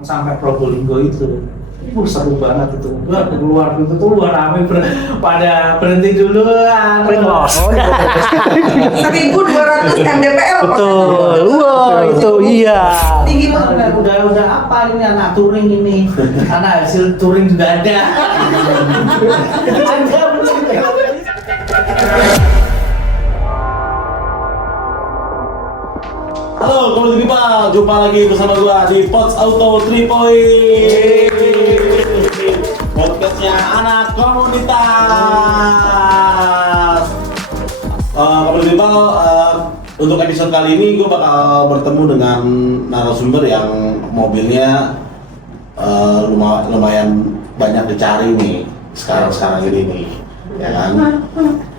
sampai Probolinggo itu. Seru banget itu. Keluar itu tuh rame pada berhenti dulu. Pringlos. 1.200 MDPL. Betul. Wah, itu iya. Tinggi banget. Udah apa ini anak touring ini? Anak hasil touring juga ada. Halo, kembali people, jumpa lagi bersama gua di Pods Auto 3 Point. Podcastnya anak komunitas. Kembali people, untuk episode kali ini gua bakal bertemu dengan narasumber yang mobilnya lumayan banyak dicari nih sekarang ini nih, ya kan?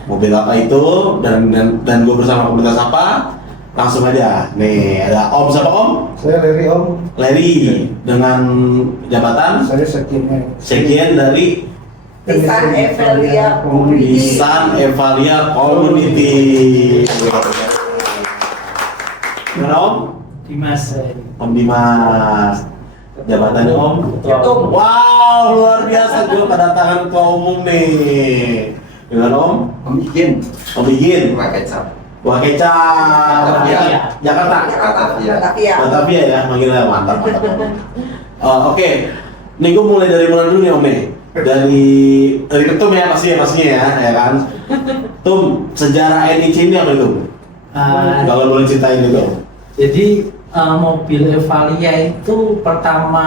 Mobil apa itu dan gua bersama komunitas apa? Langsung aja, nih ada Om, siapa Om? Saya Leri Om. Leri, dengan jabatan? Saya Sekjen dari Nissan Evalia Community. Nissan Evalia Community. Gimana Om? Dimas. Om Dimas. Jabatannya Om? Ketua Umum. Wow, luar biasa, gue kedatangan ketua umum nih. Gimana Om? Om Igin, Om Igin. pakai cap. Wah, kecap. Jakarta. Batavia ya, manggilnya mantap. Oke. Nih gue mulai dari mana dulu nih Om nih? Dari ketum ya pastinya ya kan. Tum, sejarah NIC ini apa itu? Kalau boleh ceritain itu. Jadi mobil Evalia itu pertama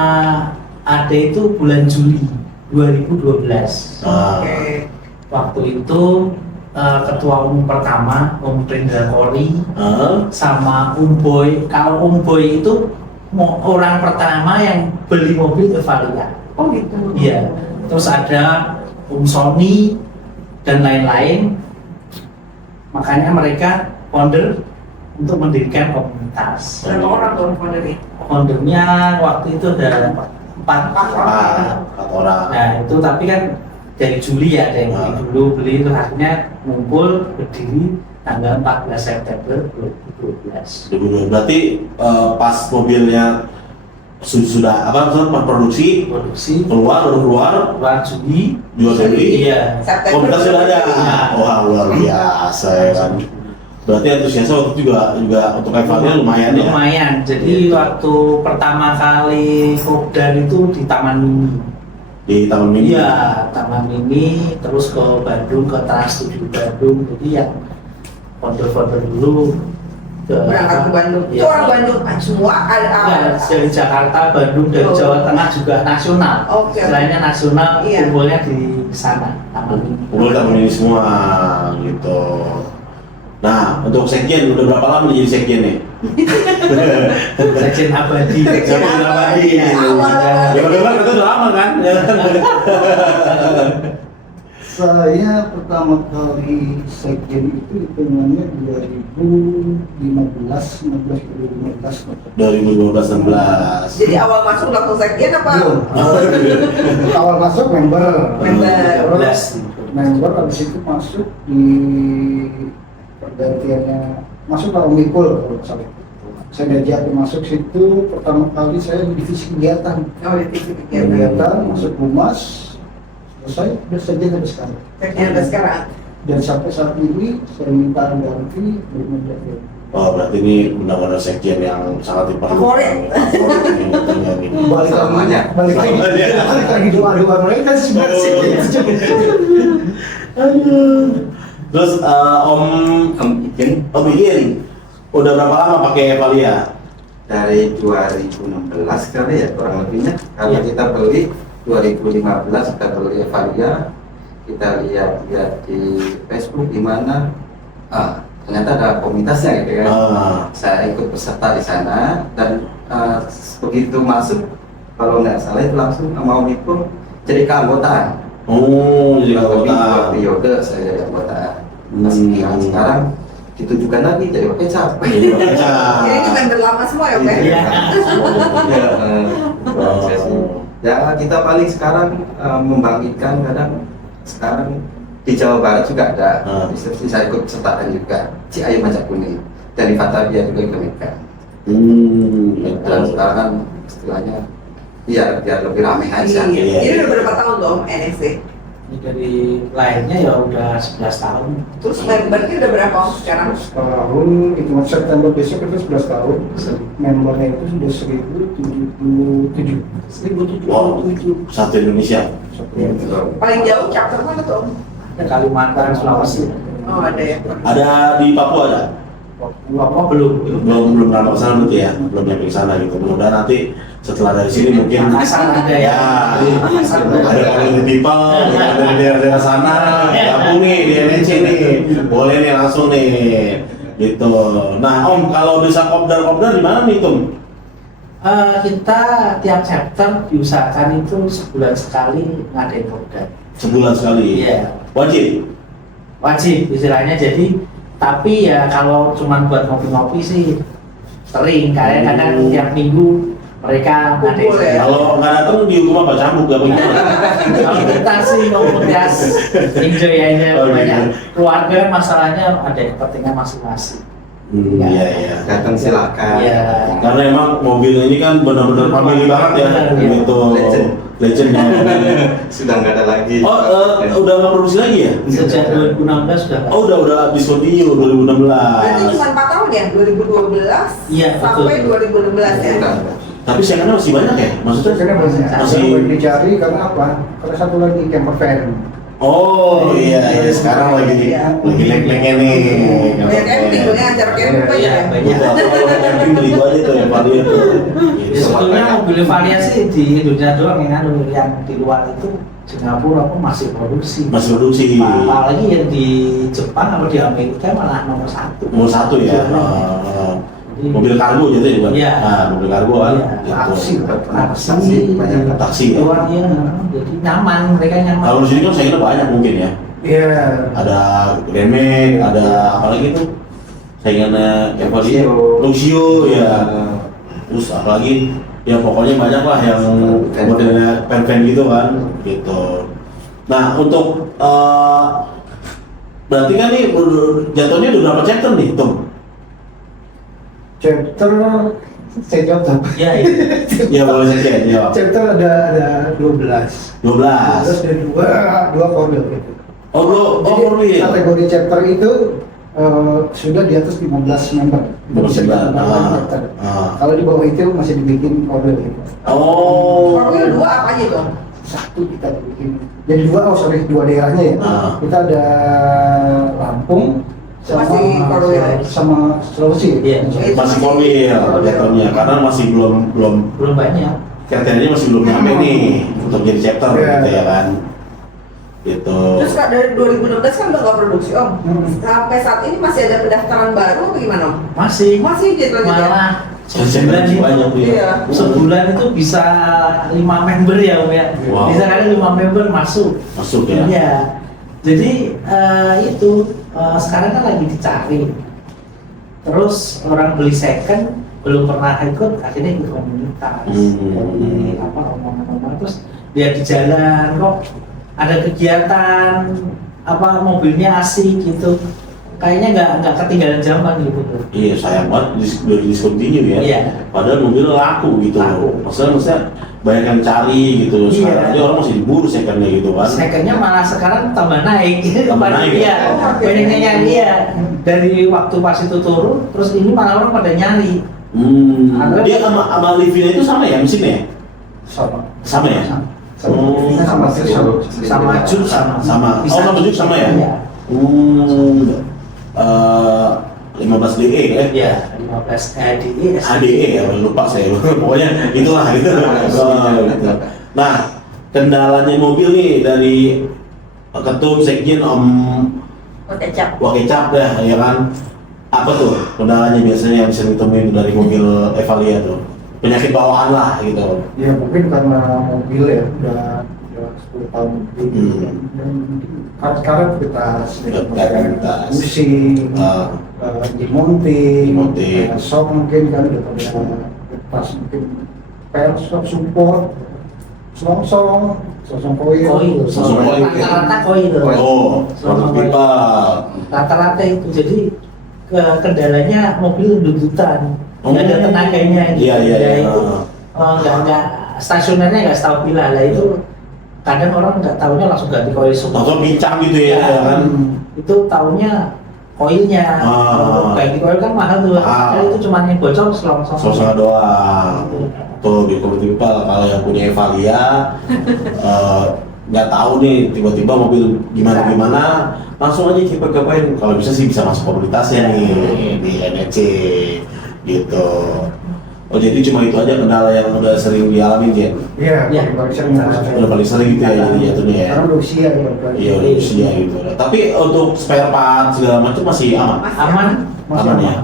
ada itu bulan Juli 2012. Oke. Waktu itu ketua umum pertama Om Rendra Kori sama Om Boy. Kalau Om Boy itu orang pertama yang beli mobil Evalia. Oh gitu. Iya. Terus ada Om Sony dan lain-lain. Makanya mereka founder untuk mendirikan komunitas. Berapa orang tuh foundernya? Foundernya waktu itu ada empat orang. Nah itu tapi kan dari Juli ya, ada yang beli terus akhirnya ngumpul berdiri tanggal 14 September 2012. Berarti pas mobilnya sudah produksi keluar Juli iya. komunitas sudah ada. Wah, luar biasa ya kan. Berarti antusiasnya waktu itu juga untuk Evalia lumayan ya. Lumayan. Jadi waktu pertama kali kopdar itu di Taman Mini. Di Taman Mini. Iya, Taman Mini, terus ke Bandung, ke Trans 7 Bandung. Jadi yang founder dulu Berangkat ke Bandung. Itu orang Bandung semua Ya, dari Jakarta, Bandung, dari Jawa Tengah juga nasional. Oke. Selainnya nasional, Iya. kumpulnya di sana, Taman Mini. Kumpul Taman Mini semua gitu. Nah, untuk sekjen udah berapa lama jadi sekjen nih? Sekjen abadi. Sekjen abadi. Iya. Ya udah itu udah lama kan? Saya pertama kali sekjen itu hitungannya 2015. 2015-16. Jadi awal masuk langsung sekjen apa? Awal masuk member. Terus Member habis itu masuk di pergantiannya masuk Om Mikul kalau nggak salah. Saya diajak masuk situ pertama kali saya di divisi kegiatan. Oh, di TV Kegiatan masuk humas selesai udah sekjen sampai sekarang. sekjen sampai sekarang. Dan sampai saat ini saya minta ganti belum ada. Oh, berarti ini benar-benar sekjen yang sangat diperlukan. Favorit. Nih. Balik lagi doa mereka sih sebenarnya. Terus Om Igin, udah berapa lama pakai Evalia? Dari 2016 kali ya kurang lebihnya. Karena kita beli 2015 kita beli Evalia, kita lihat di Facebook di mana ternyata ada komunitasnya gitu kan. Saya ikut peserta di sana dan begitu masuk kalau nggak salah itu langsung mau ikut jadi keanggotaan. Jadi Lebih anggota. periode saya jadi anggota. Sekarang ditujukan lagi jadi pakai cap. Ini juga member lama semua ya, Pak? Iya. Ya kita paling sekarang membangkitkan kadang sekarang di Jawa Barat juga ada. Di saya ikut sertakan juga Ciayu Majak Kuning dan di Batavia juga ikut megang. Dan sekarang kan istilahnya biar lebih ramai aja. Iya. Ini udah berapa tahun tuh Om NSC? Ini dari lahirnya ya udah 11 tahun. Terus membernya udah berapa Om sekarang? Tahun itu September besok itu 11 tahun. Membernya itu sudah 1077. 1077. Wow, satu Indonesia. Paling jauh chapter mana tuh Om? Ada Kalimantan, Sulawesi. Oh ada ya. Ada di Papua ada? Papua belum. Belum pernah ke sana berarti ya, belum nyampe ke sana gitu. Mudah-mudahan nanti setelah dari sini mungkin Makassar ada ya. ada dari people dari daerah sana gabung nih di NNC nih, boleh nih langsung nih gitu. Nah Om, kalau bisa kopdar di mana nih Tom? Kita tiap chapter diusahakan itu sebulan sekali ngadain kopdar. Sebulan sekali. Iya. Wajib. Istilahnya. Jadi tapi ya kalau cuman buat ngopi-ngopi sih sering, kadang-kadang tiap minggu mereka ngadain. Kumpul ya? Kalau nggak datang dihukum apa, cambuk gak begitu? Kalau kita sih komunitas enjoy aja, Oh, banyak gitu. keluarga masalahnya ada kepentingan masing-masing. Iya. Datang silakan. Iya. Karena emang mobil ini kan benar-benar family banget ya, Iya. gitu. Legend. Legend. Sudah nggak ada lagi. Oh, udah nggak produksi lagi ya? Sejak 2016 sudah. Oh, udah discontinue 2016. Berarti cuma 4 tahun ya? 2012 Iya, sampai betul. 2016 ya? Sudah. Tapi sekarang masih banyak ya? Maksudnya? Karena banyak. Masih. Masih dicari karena apa? Karena satu lagi camper van. Oh iya, sekarang lagi leng-lengnya nih. Banyak camping, banyak acara camping banyak Iya, ya? banyak. Kalau camping beli itu aja tuh yang Valia tuh. Ya, sebetulnya mobil Valia sih di Indonesia doang yang di luar itu Singapura pun masih produksi. Masih produksi. Apalagi yang di Jepang atau di Amerika malah nomor 1. Nomor 1 ya. Mobil kargo gitu ya, Bang? Iya. Nah, mobil kargo kan. Iya. Gitu. Taksi, banyak taksi ya. Luar ya, jadi nyaman, mereka nyaman. Kalau di sini kan saya kira banyak mungkin ya. Iya. Ada Remek, ada apa lagi tuh? Saingannya Evalia, Luxio ya. Terus apalagi ya pokoknya banyak lah yang modelnya fan-fan gitu kan, gitu. Nah untuk berarti kan nih jatuhnya udah berapa chapter nih, Tom? Chapter saya jawab. Ya, itu. Ya boleh saja ya. Chapter ada 12. 12. Terus ada dua koril gitu. Oh, Jadi Korwil. kategori chapter itu sudah di atas 15 member. Bisa 15 ditambahkan chapter. Kalau di bawah itu masih dibikin koril gitu. Oh. Korwil 2 apa aja tuh? Satu kita bikin. Jadi dua daerahnya ya. Kita ada Lampung Masih korwil ya? sama Sulawesi. Iya. Masih Korwil jatuhnya karena masih belum Belum banyak. kriterianya masih belum nyampe nih untuk jadi chapter gitu ya kan. Gitu. Terus Kak dari 2016 kan udah nggak produksi Om. Sampai saat ini masih ada pendaftaran baru atau gimana Om? Masih Gitu aja. malah Chapter sebulan itu, banyak tuh ya. Iya. sebulan itu bisa 5 member ya Om ya. Wow. Bisa kali 5 member masuk. Masuk ya. Iya. Jadi itu sekarang kan lagi dicari. Terus orang beli second belum pernah ikut, akhirnya ikut komunitas. Jadi apa omong-omong terus dia di jalan kok ada kegiatan apa mobilnya asik gitu. Kayaknya nggak ketinggalan zaman gitu. Iya sayang banget udah discontinue ya. Iya. Padahal mobil laku gitu. Laku. Maksudnya banyak yang cari gitu. Sekarang Iya. aja orang masih diburu secondnya gitu kan. Secondnya malah sekarang tambah naik. Tambah naik ya? Iya. Banyak yang nyari ya. Dari waktu pas itu turun, terus ini malah orang pada nyari. Dia sama Livina itu sama ya mesinnya? Sama. Sama ya? Oh. Sama Sama Juk Sama. Oh sama Juk sama ya? Iya. 15 DE ya? Iya, 15 DE. HDE ya, lupa saya. Pokoknya itulah gitu. Gitu. Nah, kendalanya mobil nih dari ketum sekjen Om Kecap. Wakecap dah ya kan. Apa tuh kendalanya biasanya yang bisa ditemuin dari mobil Evalia tuh? Penyakit bawaan lah gitu. Ya mungkin karena mobil ya udah 10 tahun lebih. Dan karet-karet Karet-karet. musik, dimonting, Dimonting. shock mungkin kan udah pada pas mungkin stop support, song koil. Rata-rata koil. Oh, produk pipa. Rata-rata itu jadi kendalanya mobil dundutan. Oh. Nggak ada tenaganya. Iya, iya, Ya, iya. itu nggak stasionernya nggak stabil lah itu kadang orang nggak tahunya langsung ganti koil semua. Langsung pincang gitu ya, kan? Itu tahunya koilnya. Kalau ganti koil kan mahal tuh. Itu cuma yang bocor selongsong. Selongsong doang. Tuh di Community People kalau yang punya Evalia nggak tahu nih tiba-tiba mobil gimana langsung aja kepoin kalau bisa sih bisa masuk komunitasnya nih di NEC gitu. Oh jadi cuma itu aja kendala yang udah sering dialami Jen? Iya, Iya. paling sering Udah paling sering gitu ya jadi jatuhnya ya? Karena udah usia ya. Iya udah usia gitu. Tapi untuk spare part segala macam masih aman? Aman. Aman ya?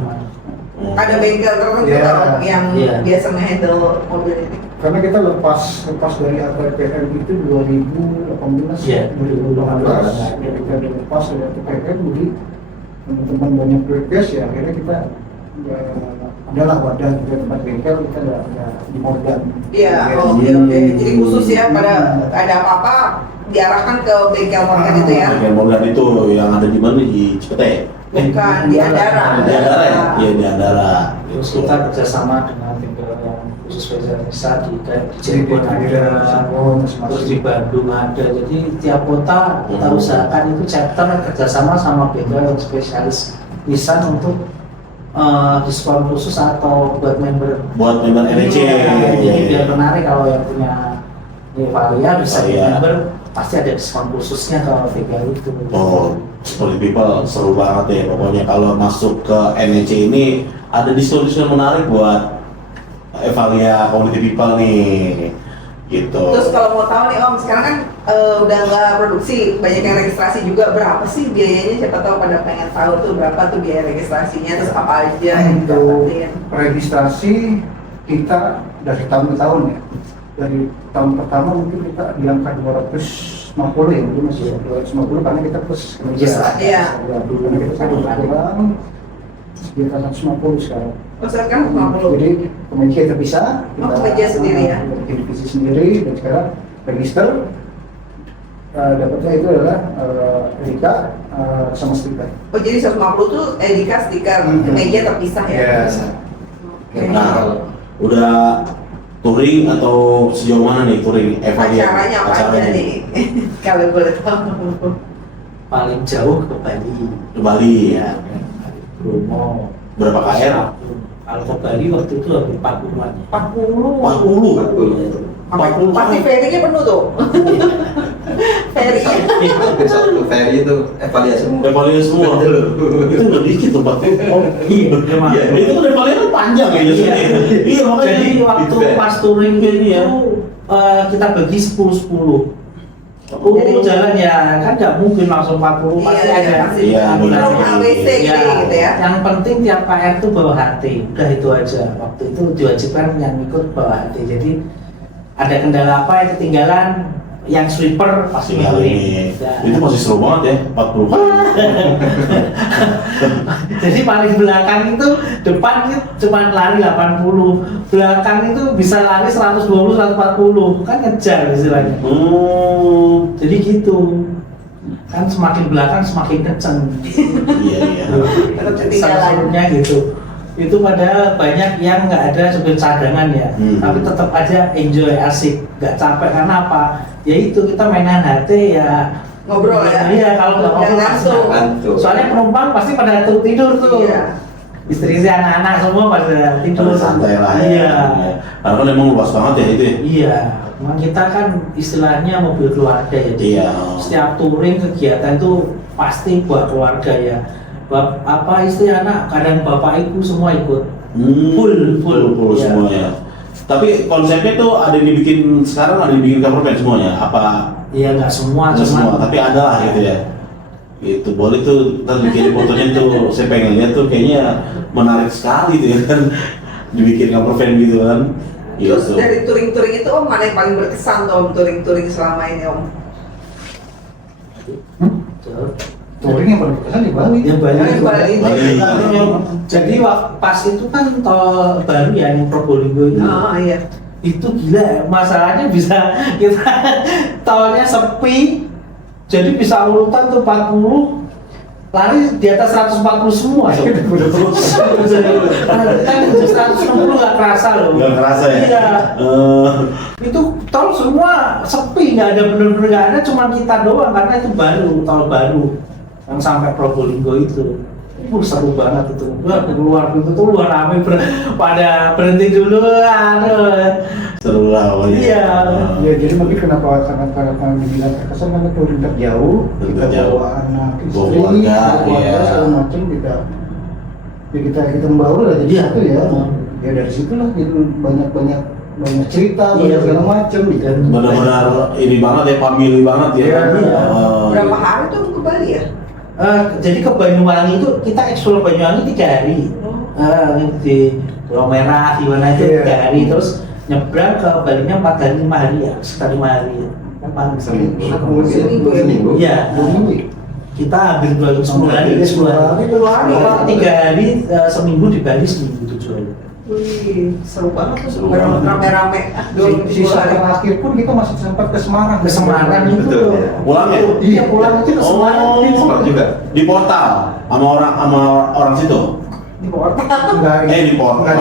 Ada bengkel tertentu Iya. dong yang Iya. biasa nge-handle mobil ini. Karena kita lepas dari ATPM itu 2018, Iya. 2018, ya kita udah lepas dari ATPM, jadi teman-teman banyak request ya akhirnya kita adalah wadah juga tempat bengkel kita ada di Morgan. Iya, oke. Jadi khusus ya pada ada apa-apa diarahkan ke bengkel Morgan itu ya. Bagian Morgan itu yang ada di mana di Cipete? Bukan di Andara. Di Andara ya? Iya di Andara. Terus kita kerjasama dengan bengkel yang khusus spesialisasi di Cirebon ada, terus di Bandung ada. Jadi tiap kota kita usahakan itu chapter kerjasama sama bengkel yang spesialis bisa untuk diskon khusus atau buat member. Buat member NEC. Jadi biar menarik kalau yang punya Evalia bisa di member pasti ada diskon khususnya kalau bengkel itu. Oh, Community People seru banget ya pokoknya kalau masuk ke NEC ini ada diskon-diskon menarik buat Evalia Community People nih gitu. Terus kalau mau tahu nih Om, sekarang kan udah nggak produksi, banyak yang registrasi juga. Berapa sih biayanya? Siapa tahu pada pengen tahu tuh berapa tuh biaya registrasinya, terus apa aja yang Untuk didapatin. registrasi kita dari tahun ke tahun ya. Dari tahun pertama mungkin kita di angka 250 ya, mungkin masih 250 karena kita plus kemeja. Iya. Karena kita sangat kurang sekitar 150 sekarang. Oh sekarang 50. Jadi kemeja terpisah. Oh, kemeja sendiri ya? Kita divisi sendiri dan sekarang register dapatnya itu adalah Erika sama stiker. Oh jadi 150 tuh Edika stiker, meja terpisah ya? Iya. Oke. Nah, udah touring atau sejauh mana nih touring Evalia? Acaranya apa aja nih? Kalau boleh tahu. Paling jauh ke Bali. Ke Bali ya. Bromo. Berapa KR? Kalau ke Bali waktu itu hampir 40-an. 40. 40 Pasti ferry-nya penuh tuh. Ferry-nya. Hampir satu ferry itu Evalia semua. Evalia semua. Itu nggak dikit tempatnya. Oh iya, memang. Iya, itu kan Evalia kan panjang ya jadi. Iya makanya. Jadi waktu pas touring itu kita bagi 10-10. Jalan ya, kan nggak mungkin langsung 40, pasti Iya, ada. pasti. Iya, benar. ABC gitu ya. Yang penting tiap KR itu bawa HT, udah itu aja. Waktu itu diwajibkan yang ikut bawa HT. Jadi ada kendala apa yang ketinggalan, yang sweeper pasti Tinggal ngirim. ini. Ya. Itu masih seru banget ya, 40 kali. Jadi paling belakang itu depan itu cuma lari 80, belakang itu bisa lari 120, 140, kan ngejar istilahnya. Jadi gitu, kan semakin belakang semakin kenceng. Iya iya. Tetap ketinggalan. Serunya gitu. Itu padahal banyak yang nggak ada supir cadangan ya, tapi tetap aja enjoy, asik, nggak capek karena apa? Ya itu kita mainan HT ya. Ngobrol ya? Iya, kalau nggak ngobrol pasti ngantuk. Ngantuk. soalnya penumpang pasti pada tidur tuh. Iya. Istri anak-anak semua pada tidur. Santai lah ya. Iya. Karena kan emang luas banget ya itu ya. Iya. Memang kita kan istilahnya mobil keluarga ya. Jadi Iya. setiap touring kegiatan itu pasti buat keluarga ya. Apa istri anak, kadang bapak ibu semua ikut. Full Full Iya. semuanya. Tapi konsepnya tuh ada yang dibikin sekarang, ada yang dibikin campervan semuanya. Apa? Iya nggak semua, Nggak cuman semua, tapi ada lah gitu ya. Gitu, boleh tuh ntar bikin fotonya tuh, saya pengen lihat tuh kayaknya menarik sekali tuh ya kan. Dibikin campervan gitu kan. Terus Gitu. dari touring-touring itu Om, mana yang paling berkesan tuh Om, touring-touring selama ini Om? Touring yang paling berkesan di Bali. ya Bali. Yang Bali. Jadi pas itu kan tol baru ya yang Probolinggo itu. Ah iya. Itu gila, masalahnya bisa kita tolnya sepi, jadi bisa urutan tuh 40, lari di atas 140 semua tuh. Kan 160 nggak kerasa loh. Nggak kerasa ya? Iya. Itu tol semua sepi, nggak ada, bener-bener nggak ada, cuma kita doang karena itu baru, tol baru yang sampai Probolinggo itu. Seru banget itu. Wah, keluar itu tuh luar rame, pada berhenti dulu, aduh. Seru lah pokoknya. Iya. Ya jadi mungkin kenapa dibilang terkesan karena turun jauh, kita jauh. bawa anak Bawa istri, keluarga, iya. segala macam kita membaur lah jadi Iya. satu ya. Ya dari situlah gitu banyak cerita, Iya, segala macam gitu. Benar-benar ini banget ya, family banget ya. Iya. Berapa hari tuh ke Bali ya? Jadi ke Banyuwangi itu kita eksplor Banyuwangi 3 hari. Di Pulau Merah, di mana itu Iya. 3 hari, terus nyebrang ke Balinya 4 hari 5 hari ya, sekitar 5 hari ya. Seminggu. Iya. Kita hampir 10 hari, 10 hari. 3 hari, seminggu di Bali, seminggu 7 hari. Wih, seru banget Seru tuh, banget. rame-rame. Sisa terakhir pun kita masih sempat ke Semarang. Ke Semarang itu. Betul. Pulang ya? Iya pulang itu ke Semarang. Sempat juga. Di portal sama orang situ. Di Portal. Enggak, Di portal.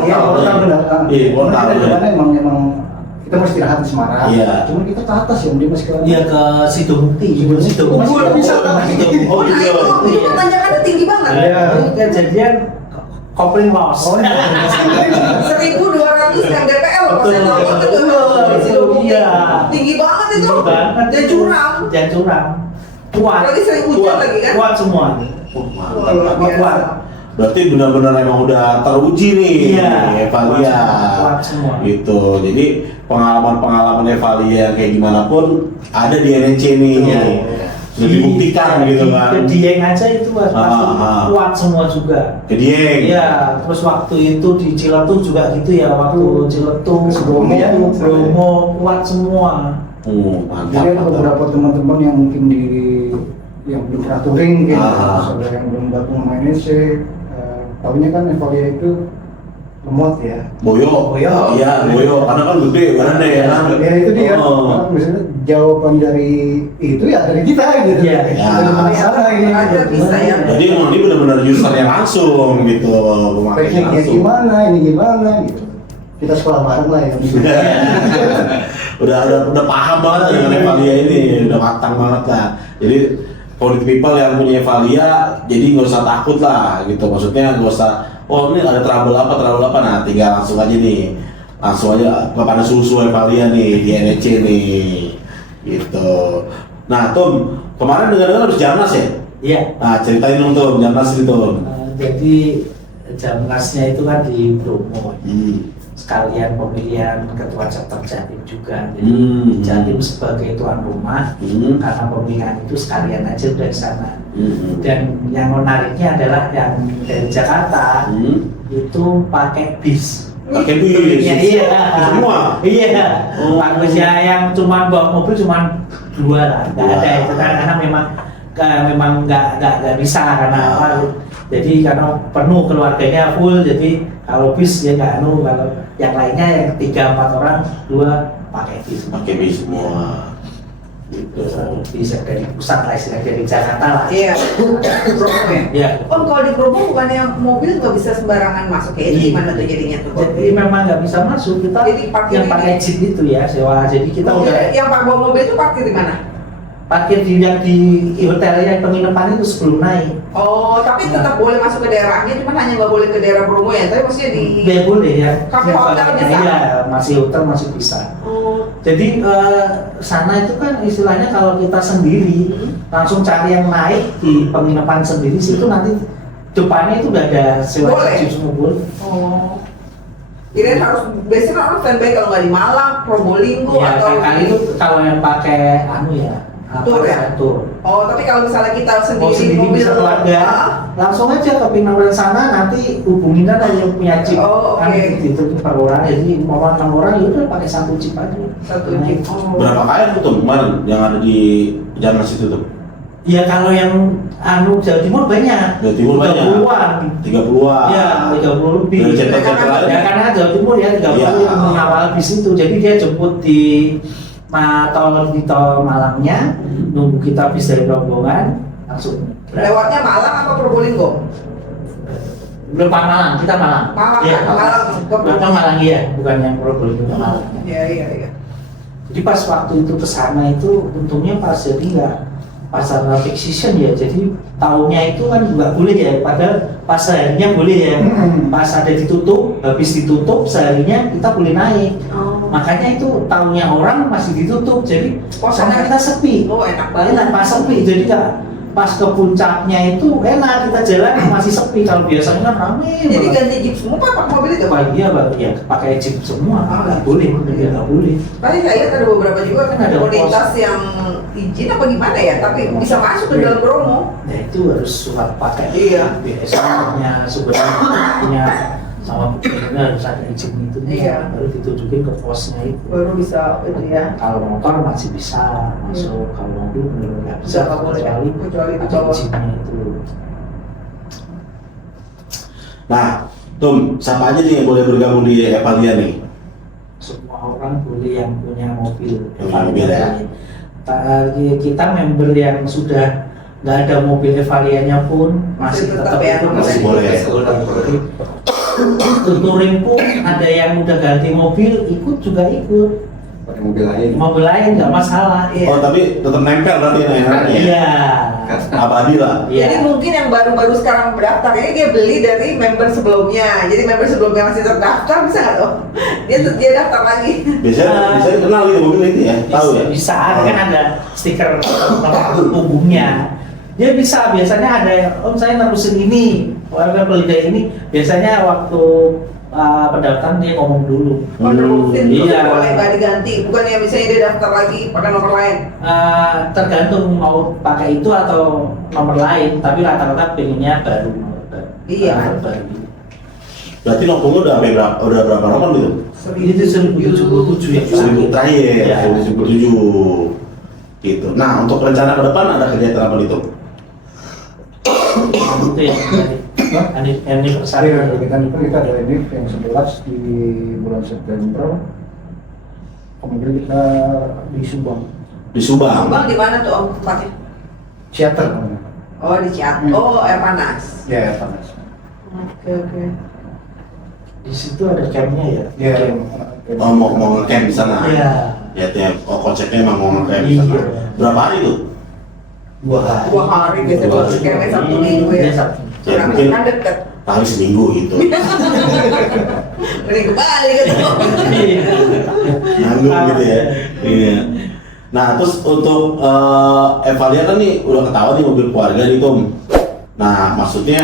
Iya, portal benar. Iya, portal. Karena emang kita mesti istirahat di Semarang. Iya. Cuman kita ke atas ya, dia masih ke. Iya, ke Sidomukti. Oh, bisa kan? Oh, Nah gitu. itu pertanyaannya tinggi banget. Iya. Kejadian kopling loss. Oh, iya. 1.200 MDPL pas saya nonton itu Iya. tinggi banget itu. Tinggi banget. Dan curam. Dan curam. Kuat. Lagi sering hujan lagi kan? Kuat semua. Wah, luar biasa. Kuat. Berarti benar-benar emang udah teruji nih Evalia. Kuat semua. Gitu. Jadi pengalaman-pengalaman Evalia kayak gimana pun ada di NNC nih. Iya. Sudah dibuktikan gitu kan. Ke Dieng aja itu pasti kuat semua juga. Ke Dieng. Iya, terus waktu itu di Ciletuh juga gitu ya, waktu Ciletuh, Bromo, Bromo kuat semua. Mantap. Jadi ada beberapa teman-teman yang mungkin yang belum pernah touring gitu, ada yang belum gabung sama NSC. Tahunya kan Evalia itu lemot ya. Boyo. Iya, Boyo. Karena kan gede, karena deh ya. Ya itu dia. Oh. Karena misalnya jawaban dari itu ya dari kita gitu. Iya. Kita di sana ini. Ada bisa ya. Jadi emang ini benar-benar user yang langsung gitu, pemakainya Tekniknya langsung. gimana, ini gimana gitu. Kita sekolah bareng lah ya. udah paham banget dengan Evalia ini, udah matang banget lah. Jadi for the people yang punya Evalia, jadi nggak usah takut lah gitu. Maksudnya nggak usah, oh ini ada trouble apa, nah tinggal langsung aja nih, langsung aja kepada susu Evalia nih di NEC nih, gitu. Nah Tom, kemarin dengar habis Jamnas ya? Iya. Nah ceritain dong Tom, Jamnas itu Tom. Jadi Jamnasnya itu kan di Bromo. Hmm. Sekalian pemilihan ketua chapter Jatim juga. Jadi Jatim sebagai tuan rumah, karena pemilihan itu sekalian aja udah di sana. Dan yang menariknya adalah yang dari Jakarta itu pakai bis. Pakai bis. Iya. Semua. Iya. Bagus ya, yang cuma bawa mobil cuma 2 lah. Nggak ada itu kan karena memang nggak bisa karena apa? Jadi karena penuh keluarganya full, jadi kalau bis ya nggak kalau yang lainnya yang 3-4 orang 2 pakai bis. Pakai bis semua. Gitu. Bisa dari pusat lah, istilahnya dari Jakarta lah. Iya. Bromo ya. Iya. Om kalau di Bromo bukannya mobil nggak bisa sembarangan masuk ya? Itu gimana tuh jadinya tuh? Jadi memang nggak bisa masuk, kita Jadi parkir yang pakai ini- jeep itu ya sewa. Jadi kita udah Yang Pak bawa mobil itu parkir di mana? parkir di hotel yang penginapan itu sebelum naik. Oh, tapi tetap boleh masuk ke daerahnya, cuma hanya nggak boleh ke daerah Bromo ya. Tapi maksudnya di Dia boleh ya. Kafe hotel bisa? Iya, masih hotel masih bisa. Oh, Jadi sana itu kan istilahnya kalau kita sendiri langsung cari yang naik di penginapan sendiri situ nanti depannya itu udah ada sewa Boleh? jeep semua boleh. oh. Kirain harus biasanya orang standby kalau nggak di Malang, Probolinggo Ya, atau kali itu kalau yang pakai Tour ya? Tour. Oh, tapi kalau misalnya kita Mau sendiri mobil bisa keluarga, langsung aja ke Pinanggalan sana nanti hubungin aja yang punya jeep. Oh, Kan oke. gitu per orang, jadi mau 6 orang ya udah pakai 1 jeep aja. satu jeep. Oh. Berapa kali tuh kemarin yang ada di Jamnas itu tuh? Ya kalau yang Jawa Timur banyak. Jawa Timur banyak. 30-an. 30-an. Ya, 30 lebih. Dari chapter-chapter lain? Ya karena Jawa Timur ya 30 Iya. yang mengawal bis itu. Jadi dia jemput di tol Malangnya, nunggu kita bis dari rombongan, langsung Lewatnya Malang apa Probolinggo? Belum Malang, kita Malang. Malang, Iya, kan? Malang. Kita Malang iya, bukan yang Probolinggo Malang. Iya. Jadi pas waktu itu kesana itu untungnya pas jadi nggak pasar peak season ya, jadi tahunnya itu kan nggak boleh ya, padahal pas seharinya boleh ya, pas ada ditutup, habis ditutup seharinya kita boleh naik. Makanya itu tahunnya orang masih ditutup, jadi sana kita sepi. Oh, enak banget. Enak pas sepi, jadi nggak pas ke puncaknya itu enak kita jalan masih sepi. Kalau biasanya kan rame. Jadi banget. ganti jeep semua pak mobil itu? Wah iya bang, ya pakai jeep semua, nggak boleh, ya nggak boleh. Tadi saya lihat ada beberapa juga kan ada Ada komunitas yang izin apa gimana ya, tapi bisa masuk ke dalam Bromo. Nah itu harus surat pakai. Iya. BSA-nya, sumbernya sama buktinya harus ada izin itu. Iya. Baru ditunjukin ke posnya itu. Baru bisa itu ya. Kalau motor masih bisa masuk, kalau mobil benar nggak bisa, Bisa, nggak boleh. Kecuali di ada bawah. izinnya itu. Nah, Tum, siapa aja nih yang boleh bergabung di Evalia nih? Semua orang boleh yang punya mobil. Yang punya mobil, ya. Kita member yang sudah nggak ada mobil Evalia-nya pun masih tetap ya, ikut, masih boleh. Jadi, touring pun ada yang udah ganti mobil ikut juga ikut. Pakai mobil lain. Mobil lain nggak masalah. Iya. Oh, tapi tetap nempel berarti ya? Iya. Abadi lah. Iya. Jadi mungkin yang baru-baru sekarang berdaftar ini dia beli dari member sebelumnya. Jadi member sebelumnya masih terdaftar bisa nggak tuh? Dia daftar lagi. Biasanya kenal gitu mobil itu ya? Tahu ya? Bisa, ada kan ada stiker nomor punggungnya. Dia bisa, biasanya ada, om saya nerusin ini, warga beli dari ini. Biasanya waktu pendaftaran dia ngomong dulu. Oh, terbukti Iya. boleh nggak diganti. Bukannya misalnya dia daftar lagi pakai nomor lain. Tergantung mau pakai itu atau nomor lain, tapi rata-rata pengennya baru. Iya. Baru. Berarti nopungnya udah berapa nomor gitu? Itu 1077 ya. 1000 terakhir, Iya. 1077 gitu. Nah, untuk rencana ke depan ada kegiatan apa itu? Itu ya. Anniversary. Kita ada ini yang 11 di bulan September. Kemudian kita di Subang, Di Subang. Bang di mana tuh om tempatnya? Seattle. Oh di Ciat. Oh air panas. Ya, panas. Oke. Di situ ada campnya ya. Ya, Oh, mau nge-camp di sana. Iya. Ya, konsepnya emang mau nge-camp di sana. Iya. Berapa hari tuh? 2 hari. 2 hari biasanya kalau kayak Sabtu Minggu ya. Iya, Sabtu. Ya, Kan mungkin kan deket. paling seminggu gitu. Mending ke Bali gitu. Nanggung gitu ya. Iya. Nah, terus untuk Evalia kan nih udah ketahuan nih mobil keluarga nih Tom. Nah, maksudnya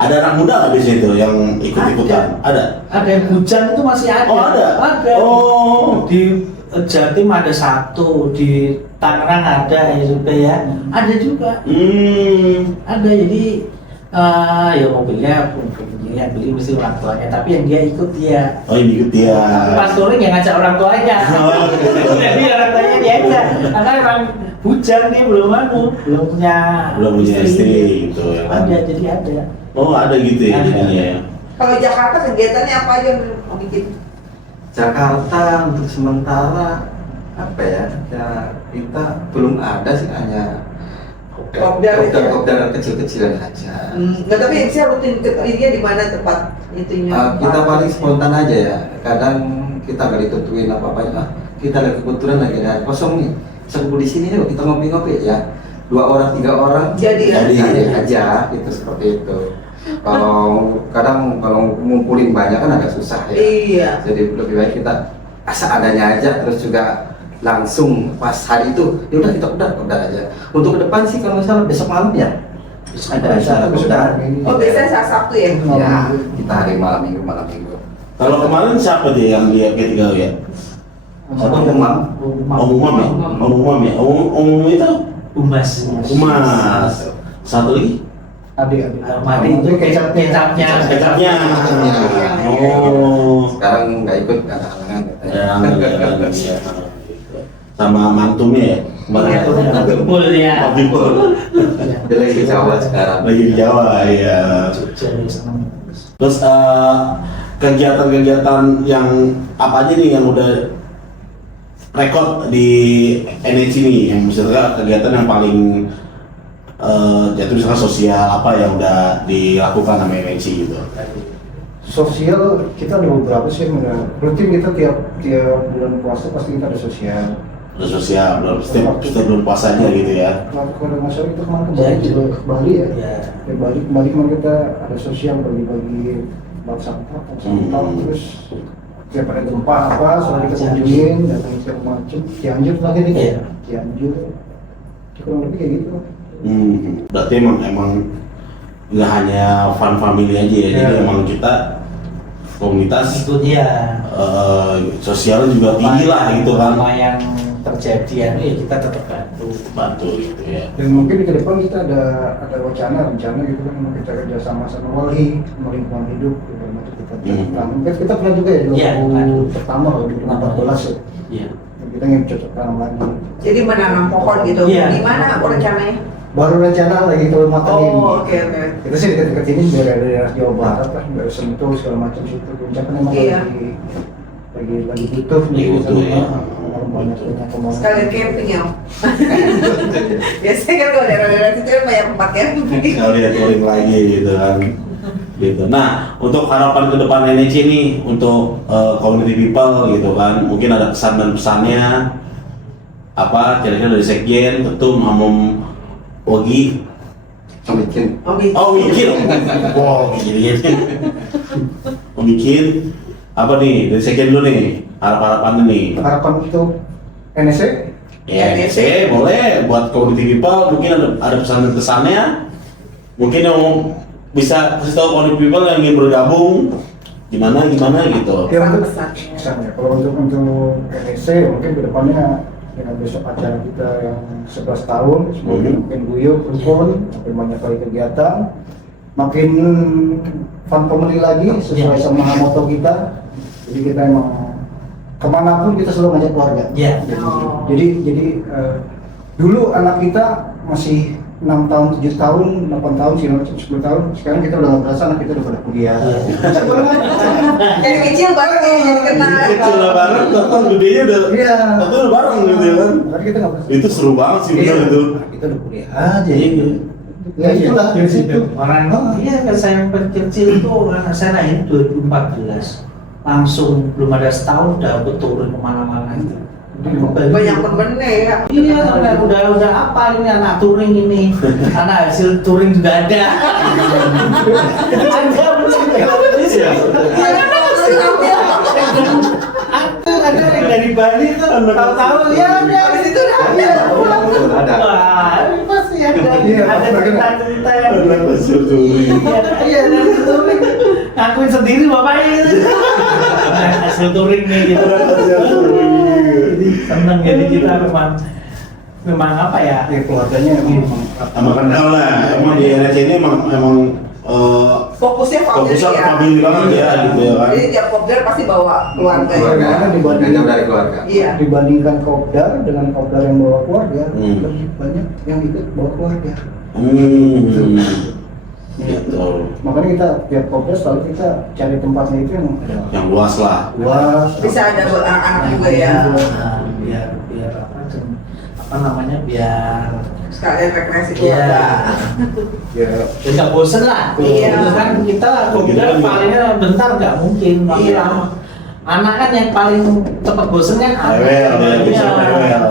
ada anak muda nggak biasanya itu yang ikut-ikutan? Ada. Ada yang hujan itu masih ada. Oh, ada? Ada. Oh. Di Jatim ada satu, di Tangerang ada ya juga ya. Ada juga. Ada, jadi ya mobilnya yang beli mesti orang tuanya, tapi yang dia ikut dia. Oh, ini ikut dia. Tapi pas touring yang ngajak orang tuanya. Oh. Jadi orang tuanya dia aja. Karena emang hujan nih belum punya istri gitu ya kan. Ada, jadi ada. Oh, ada gitu ya Ada. jadinya ya. Kalau Jakarta kegiatannya apa aja yang mau bikin? Jakarta untuk sementara apa ya? Ya kita belum ada sih, hanya Kopdar itu ya? kopdar kecil-kecilan aja. Nggak, tapi yang saya rutin ke ininya di mana tempat itunya? Kita paling spontan aja ya. Kadang kita nggak ditentuin apa-apa ya. Kita ada kebetulan lagi ada kosong nih. Sekumpul di sini yuk kita ngopi-ngopi ya. 2 orang 3 orang Jadi ya? jadi aja gitu, seperti itu. Kalau kadang kalau ngumpulin banyak kan agak susah ya. Iya. Jadi lebih baik kita asal adanya aja, terus juga langsung pas hari itu ya udah kita udah aja. Untuk ke depan sih kalau misalnya besok malam ya ada acara kopdar. Oh biasanya saat Sabtu ya? Ya, kita hari malam minggu. Kalau kemarin siapa dia yang dia ketiga ya? Satu umam. Om Umam ya? Om Umam ya? Om itu Umas. Umas. Satu lagi? adik-adik. Mati itu kecapnya. Kecapnya. Oh. Sekarang nggak ikut karena halangan katanya. Ya. Sama mantumnya ya? Kumpulnya. Kumpul. Dia lagi di Jawa sekarang. Lagi di Jawa ya. Jogja nih seneng. Terus kegiatan-kegiatan yang apa aja nih yang udah rekod di NH ini, yang misalnya kegiatan yang paling jatuh misalkan sosial apa yang udah dilakukan sama NNC gitu? Sosial kita ada beberapa sih, rutin kita tiap bulan puasa pasti kita ada sosial. Udah sosial, belum setiap bulan puasa aja gitu ya? Kalau masalah itu kemarin ke Bali juga ke Bali ya. Ya. Ke Bali kemarin kita ada sosial bagi-bagi bak sampah, terus tiap ada gempa apa, soalnya kita kunjungin dan segala macam. Cianjur lagi nih, Iya. Cianjur, kurang lebih kayak gitu. Berarti emang nggak hanya fun family aja ya, jadi Iya. emang kita komunitas Ikut ya. sosialnya juga tinggi lah gitu kan. Apa yang terjadi ya kita tetap bantu gitu ya. Dan mungkin ke depan kita ada rencana gitu kan, mau kita kerja sama Walhi, sama lingkungan hidup, gitu macam kita. Mungkin kita pernah juga ya, Iya, 20 pertama 2014 ya. Iya. Kita ingin cocok tanam lagi. Jadi menanam pohon gitu. Iya. Di mana rencananya? Baru rencana lagi kalau matangin. Oh, oke. Kita sih dekat-dekat ini daerah Jawa Barat lah, daerah Sentul segala macam situ. Puncak kan emang Iya. lagi butuh Lagi butuh, ya. Banyak pembangunan. Sekalian camping ya. Biasanya kan kalau daerah-daerah situ kan banyak tempat camping. Kalian touring lagi gitu kan. Gitu. Nah, untuk harapan ke depan NNC ini untuk community people gitu kan, mungkin ada pesan dan pesannya apa kira-kira dari Sekjen, Ketum, Amom, Ogi. bikin Oh, bikin. Wow, bikin. Bikin apa nih dari Sekjen dulu nih, harapan-harapannya nih. Harapan untuk NSC Ya, NNC boleh buat community people, mungkin ada pesan dan kesannya. Mungkin yang bisa kasih tahu community people yang ingin bergabung gimana gitu. ya untuk Pesan-pesannya. misalnya kalau untuk NSC mungkin kedepannya dengan besok acara kita yang 11 tahun semoga makin guyup, rukun, makin banyak kali kegiatan, makin fun family lagi sesuai sama motto kita. Jadi kita emang kemanapun kita selalu ngajak keluarga. Iya. Jadi dulu anak kita masih 6 tahun, 7 tahun, 8 tahun, 10 tahun. Sekarang kita udah nggak berasa anak kita udah pada kuliah. Jadi kecil bareng ya, jadi kenal. Kecil lah bareng, tonton gedenya udah, Iya. tonton udah bareng gitu ya kan. Tapi kita nggak berasa. Itu seru banget sih bener Iya. itu. Kita udah kuliah aja. Iya. Ya itulah dari situ. Orang iya kan saya yang kecil itu anak saya lahir 2014 langsung belum ada setahun udah turun kemana-mana itu. Banyak temennya ya. Iya, udah apa ini anak touring ini, anak hasil touring juga ada. Ada musik Indonesia. Ada yang dari Bali tuh, tahu-tahu ya ada. Habis itu udah ada. ada. Wah, ini pasti ada Iya, cerita-cerita yang Anak hasil touring. iya dari touring ngakuin sendiri bapaknya itu. Hasil touring nih gitu. Jadi seneng jadi kita memang apa ya? Ya keluarganya emang Emang kenal lah, emang di NNC ini emang Fokusnya family fokusnya ya. family banget ya gitu ya kan. Jadi tiap kopdar pasti bawa keluarga. Keluarga, Karena dibanding- jauh dari keluarga. Iya. dibandingkan kopdar dengan kopdar yang bawa keluarga lebih banyak yang ikut bawa keluarga. Gitu. Makanya kita tiap kopdar selalu kita cari tempatnya itu yang ada Yang luas lah. luas. Bisa ada buat anak-anak juga ya. Biar apa namanya biar Sekalian rekreasi Iya. keluarga. Ya nggak bosen lah. Iya. Itu kan kita Gitu komputer kan. palingnya bentar nggak mungkin. Tapi Iya. lama. Anak kan yang paling cepat bosen kan anak. Rewel, dia bisa rewel.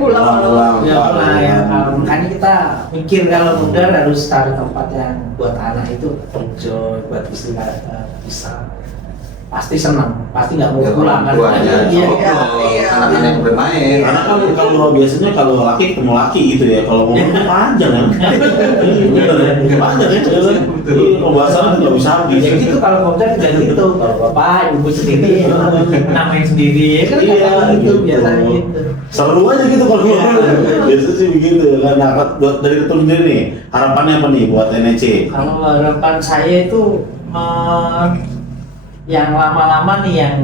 Pulang. Ya lah ya. Makanya kita mikir kalau muda harus cari tempat yang buat anak itu enjoy, buat istirahat bisa. Pasti senang, pasti nggak mau Ya, pulang kan. tuanya Iya. iya. anak-anak yang bermain. Karena kan kalau biasanya kalau laki ketemu laki gitu ya, kalau ngomong panjang kan. Bener ya, panjang ya. Kalau bahasa nggak bisa habis. Ya gitu kalau komputer juga gitu. Kalau bapak, ibu sendiri, namain sendiri, ya kan Iya, gitu gitu. biasanya gitu. Seru aja gitu kalau Iya. biasa sih begitu kan. Nah, dari ketum sendiri nih, harapannya apa nih buat NNC? Kalau harapan saya itu yang lama-lama nih, yang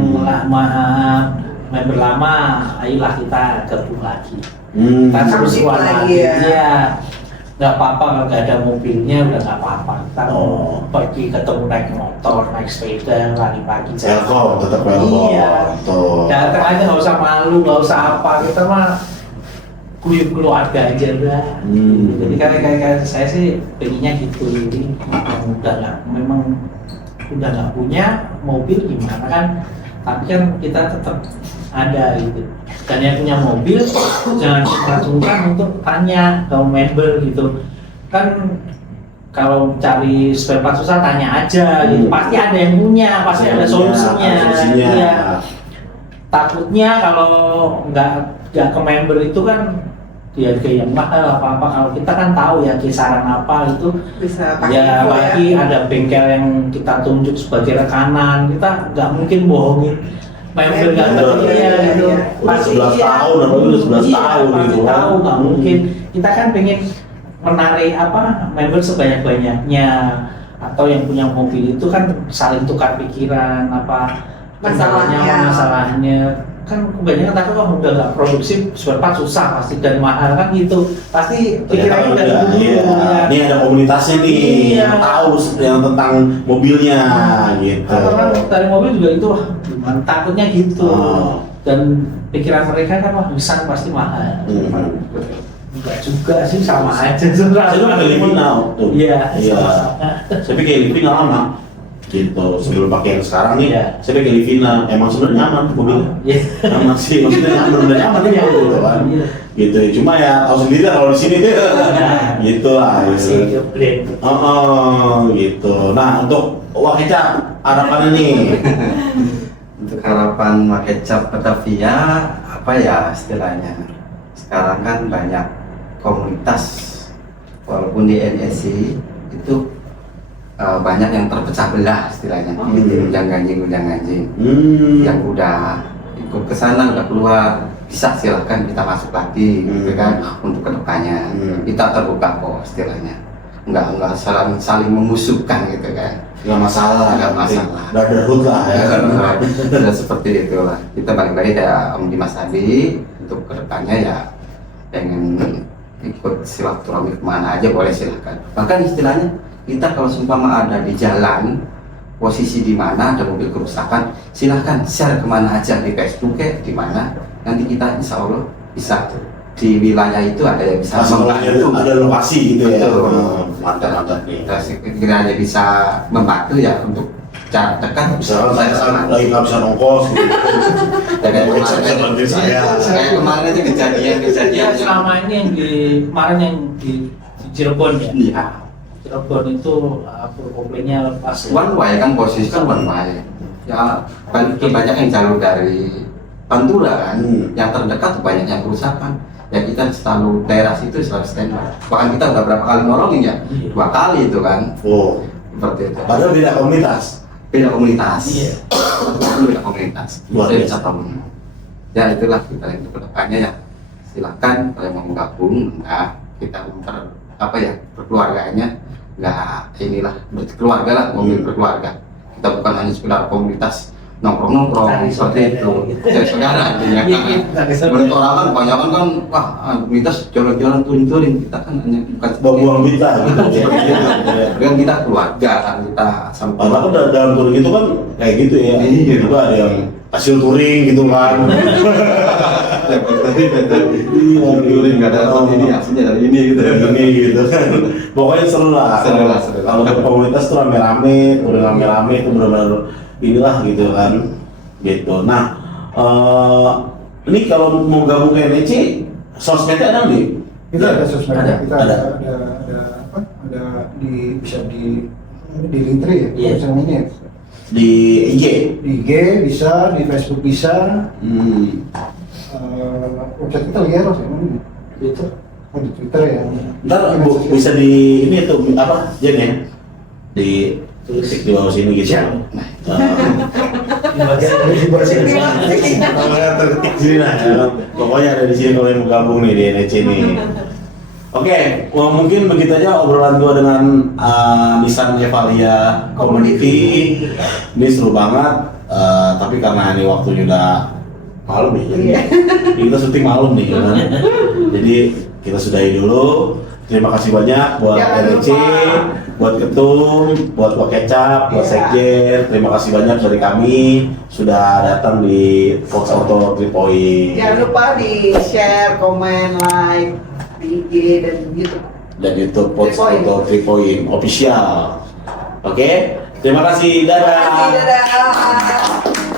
member lama, ayolah kita gabung lagi. Kita terus Aktif lagi lagi ya. ya. Nggak apa-apa kalau nggak ada mobilnya, udah nggak apa-apa. Kita pergi ketemu naik motor, naik sepeda, lari pagi. Welcome, tetap welcome. Iya. Tuh. Datang aja nggak usah malu, nggak usah apa. Kita mah kuyup keluarga aja udah. Jadi kayak saya sih pengennya gitu. Jadi memang udah nggak punya mobil gimana kan? Tapi kan kita tetap ada gitu. Dan yang punya mobil jangan sungkan untuk tanya ke member gitu. Kan kalau cari spare part susah tanya aja gitu. Pasti ada yang punya, pasti ada solusinya. Iya. Takutnya kalau nggak ke member itu kan harga yang mahal apa-apa. Kalau kita kan tahu ya kisaran apa itu Bisa pakai ya, info bagi ada bengkel yang kita tunjuk sebagai rekanan, kita nggak mungkin bohongin member nggak percaya gitu. Pasti 11 iya. tahun, apalagi udah 11 Iya, tahun pasti gitu kan. tahu nggak mungkin. Kita kan pengen menarik member sebanyak-banyaknya, atau yang punya mobil itu kan saling tukar pikiran masalahnya kan kebanyakan takut kalau udah nggak produksi spare part susah pasti dan mahal kan gitu, pasti pikirannya dari dulu iya. ya. Ini ada komunitasnya nih, Iya. yang tahu yang tentang mobilnya gitu. Atau kan dari mobil juga itu wah gimana takutnya gitu. Dan pikiran mereka kan wah bisa pasti mahal. Enggak juga sih, sama aja sebenarnya. Saya pakai Livina tuh. Iya. Saya pakai Livina lama. Gitu. Sebelum pakai yang sekarang nih, Iya. saya pakai Livina. Emang sebenarnya nyaman mobilnya. Iya. Nyaman sih, maksudnya nyaman ya gitu kan. Iya. Gitu. Cuma ya tahu sendiri lah kalau di sini. Gitu lah. Masih ngeblend. Gitu. Nah, untuk Wah Kecap, harapannya nih. Untuk harapan Makecap Batavia, apa ya istilahnya? Sekarang kan banyak komunitas, walaupun di NSC itu banyak yang terpecah belah istilahnya, gunjang ganjing, yang udah ikut ke sana udah keluar, bisa silahkan kita masuk lagi, gitu kan, untuk kedepannya kita terbuka kok istilahnya, nggak saling memusuhkan gitu kan. Nggak masalah. Brotherhood lah ya. Sudah seperti itulah. Kita balik lagi kayak Om Dimas tadi, untuk kedepannya ya pengen ikut silaturahmi kemana aja boleh silahkan. Bahkan istilahnya kita kalau seumpama ada di jalan, posisi di mana ada mobil kerusakan, silahkan share kemana aja di Facebook kayak di mana, nanti kita insya Allah bisa di wilayah itu ada yang bisa membantu, ada lokasi gitu ya. Mantap nih. Kita sekiranya bisa membantu ya untuk cara dekat. Misalnya saya lagi nggak bisa nongkos. Kayak kemarin itu kejadian. Selama ini yang kemarin yang di Cirebon ya. Iya. Cirebon itu komplainnya pas One way kan posisi kan one way. Ya banyak yang jalur dari Pantura kan, yang terdekat banyak yang kerusakan. Ya kita selalu daerah situ selalu standby. Bahkan kita udah berapa kali nolongin ya, 2 kali itu kan. Seperti itu. Padahal beda komunitas. Beda komunitas. Iya. Beda komunitas. Luar Saya biasa. bisa tahu. Ya itulah kita untuk kedepannya ya. Silakan kalau mau gabung, nah kita berkeluarganya, nggak inilah berkeluarga lah, mobil berkeluarga. Kita bukan hanya sekedar komunitas nongkrong seperti itu. Saya saudara artinya. Menurut orang kan kebanyakan kan wah komunitas jalan-jalan turun-turun, kita kan hanya bukan Buang kita gitu. kan kita keluarga kan, kita sama Padahal kan dalam touring itu kan kayak gitu ya. Iya. Juga ada yang hasil touring gitu kan. touring nggak ada ini hasilnya dari ini gitu. Ini gitu kan. Pokoknya seru lah. Seru lah. Kalau komunitas tuh rame-rame, touring rame-rame itu benar-benar inilah gitu kan. Gitu. Nah, ini kalau mau gabung ke NEC, sosmednya ada nih? Kita ada sosmed, Ada. kita ada apa? Ada bisa di Linktree ya, Iya. bisa ini ya. Di IG. Di IG bisa, di Facebook bisa. Website kita lagi harus ya, mana ini? itu. Oh, di Twitter ya. Ntar bisa di ini tuh apa? Jen ya? Di tulis di bawah sini gitu. Di bagian Terketik sini nah. Pokoknya ada di sini kalau yang mau gabung nih di NEC nih. Oke, mungkin begitu aja obrolan gua dengan Nissan Evalia Community. Ini seru banget, tapi karena ini waktunya udah malam nih, jadi kita syuting malam nih kan. Jadi kita sudahi dulu. Terima kasih banyak buat Jangan RRC, lupa. buat Ketum, buat Pak Kecap, buat Iya. Sekjen. Terima kasih banyak dari kami sudah datang di Foto 3 Jangan lupa di share, komen, like di IG dan YouTube. dan YouTube 3 Point. Foto 3 official. Oke, terima kasih. Terima Dadah. kasih, dadah.